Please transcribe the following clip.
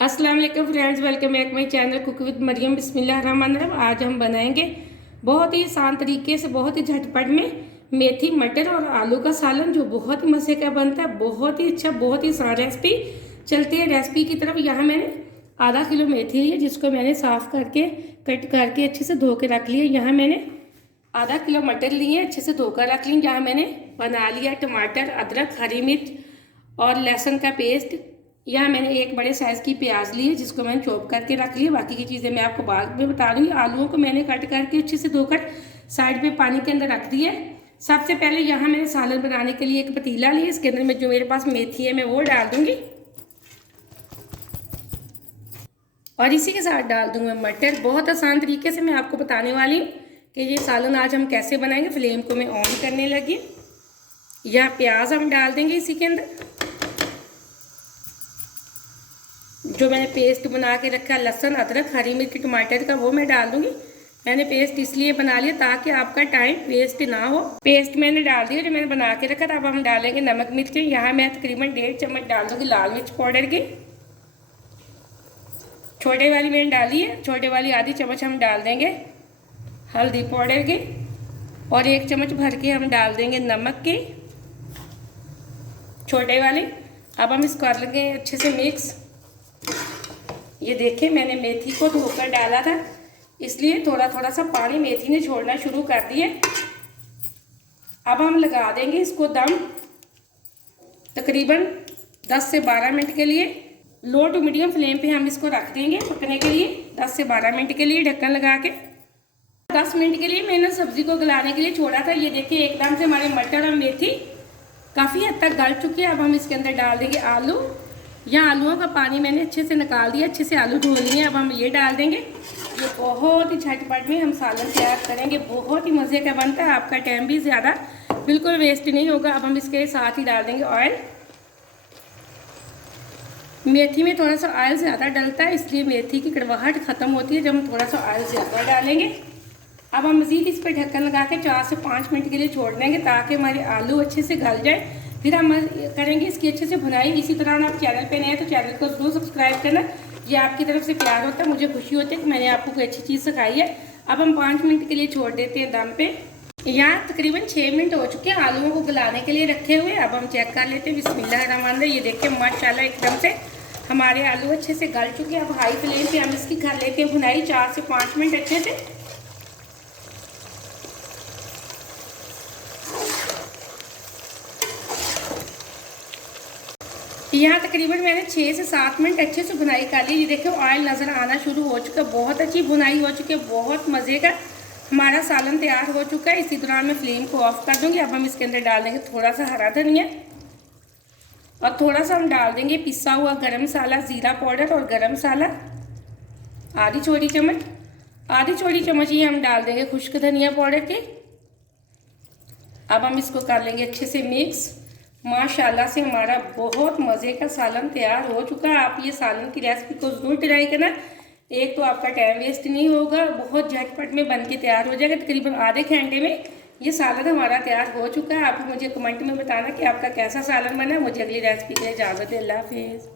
अस्सलाम वालेकुम friends, welcome back my channel cook with Maryam. बिस्मिल्लाहिर्रहमानिर्रहीम। आज हम बनाएंगे बहुत ही आसान तरीके से, बहुत ही झटपट में मेथी मटर और आलू का सालन, जो बहुत ही मज़े का बनता है। बहुत ही अच्छा, बहुत ही आसान रेसिपी। चलते हैं रेसिपी की तरफ। यहाँ मैंने आधा किलो मेथी ली है, जिसको मैंने साफ़ करके कट करके अच्छे से धो के रख लिया। यहाँ मैंने आधा किलो मटर लिए, अच्छे से धोकर रख ली। यहाँ मैंने बना लिया टमाटर, अदरक, हरी मिर्च और लहसुन का पेस्ट। यहाँ मैंने एक बड़े साइज़ की प्याज ली है, जिसको मैंने चॉप करके रख लिया। बाकी की चीज़ें मैं आपको बाद में बता दूँगी। आलूओं को मैंने कट करके अच्छे से धोकर साइड पे पानी के अंदर रख दिया है। सबसे पहले यहाँ मैंने सालन बनाने के लिए एक पतीला लिया। इसके अंदर में जो मेरे पास मेथी है मैं वो डाल दूँगी और इसी के साथ डाल दूँगी मैं मटर। बहुत आसान तरीके से मैं आपको बताने वाली हूँ कि ये सालन आज हम कैसे बनाएंगे। फ्लेम को मैं ऑन करने लगी। यह प्याज हम डाल देंगे इसी के अंदर। जो मैंने पेस्ट बना के रखा है लहसुन, अदरक, हरी मिर्च, टमाटर का, वो मैं डाल दूंगी। मैंने पेस्ट इसलिए बना लिया ताकि आपका टाइम वेस्ट ना हो। पेस्ट मैंने डाल दिया जो मैंने बना के रखा था। अब हम डालेंगे नमक मिर्च। यहाँ मैं तकरीबन 1.5 चम्मच डाल दूंगी लाल मिर्च पाउडर की। छोटे वाली मैंने डाली है, छोटे वाली आधी चम्मच हम डाल देंगे हल्दी पाउडर की और 1 चम्मच भर के हम डाल देंगे नमक की, छोटे वाली। अब हम इसको कर लेंगे अच्छे से मिक्स। ये देखिए मैंने मेथी को धोकर डाला था, इसलिए थोड़ा थोड़ा सा पानी मेथी ने छोड़ना शुरू कर दिया। अब हम लगा देंगे इसको दम तकरीबन 10 से 12 मिनट के लिए। लो टू मीडियम फ्लेम पे हम इसको रख देंगे पकने के लिए 10 से 12 मिनट के लिए, ढक्कन लगा के। 10 मिनट के लिए मैंने सब्जी को गलाने के लिए छोड़ा था। ये देखिए एकदम से हमारे मटर और मेथी काफ़ी हद तक गल चुकी है। अब हम इसके अंदर डाल देंगे आलू। यहाँ आलूओं का पानी मैंने अच्छे से निकाल दिया, अच्छे से आलू धो लिए। अब हम ये डाल देंगे। ये बहुत ही झटपट में हम सालन तैयार करेंगे, बहुत ही मज़े का बनता है। आपका टाइम भी ज़्यादा बिल्कुल वेस्ट नहीं होगा। अब हम इसके साथ ही डाल देंगे ऑयल। मेथी में थोड़ा सा ऑयल ज़्यादा डलता है, इसलिए मेथी की कड़वाहट ख़त्म होती है जब हम थोड़ा सा ऑयल ज़्यादा डालेंगे। अब हम मज़ीद इस पर ढक्कन लगा के 4 से 5 मिनट के लिए छोड़ देंगे ताकि हमारे आलू अच्छे से गल जाए। फिर हम करेंगे इसकी अच्छे से भुनाई। इसी तरह आप चैनल पे नए हैं तो चैनल को जरूर सब्सक्राइब करना। ये आपकी तरफ से प्यार होता है, मुझे खुशी होती है कि मैंने आपको कोई अच्छी चीज़ सिखाई है। अब हम 5 मिनट के लिए छोड़ देते हैं दम पे। यहाँ तकरीबन 6 मिनट हो चुके हैं आलूओं को गलाने के लिए रखे हुए। अब हम चेक कर लेते हैं। बिस्मिल्लाहिर्रहमानिर्रहीम। ये देखिए माशाल्लाह एकदम से हमारे आलू अच्छे से गल चुके हैं। अब हाई फ्लेम पे हम इसकी कर लेते हैं भुनाई 4 से 5 मिनट अच्छे से। यहाँ तकरीबन मैंने 6 से 7 मिनट अच्छे से भुनाई कर ली। ये देखो ऑयल नज़र आना शुरू हो चुका है, बहुत अच्छी भुनाई हो चुकी है, बहुत मज़े का हमारा सालन तैयार हो चुका है। इसी दौरान मैं फ्लेम को ऑफ कर दूँगी। अब हम इसके अंदर डाल देंगे थोड़ा सा हरा धनिया और थोड़ा सा हम डाल देंगे पिसा हुआ गरम मसाला, ज़ीरा पाउडर और गरम मसाला आधी छोटी चम्मच। आधी छोटी चम्मच ही हम डाल देंगे खुश्क धनिया पाउडर के। अब हम इसको कर लेंगे अच्छे से मिक्स। माशाल्लाह से हमारा बहुत मज़े का सालन तैयार हो चुका है। आप ये सालन की रेसिपी को ज़रूर ट्राई करना। एक तो आपका टाइम वेस्ट नहीं होगा, बहुत झटपट में बन के तैयार हो जाएगा। तकरीबन आधे घंटे में ये सालन हमारा तैयार हो चुका है। आप मुझे कमेंट में बताना कि आपका कैसा सालन बना। मुझे अगली रेसिपी के लिए इजाज़त है। अल्लाह हाफिज़।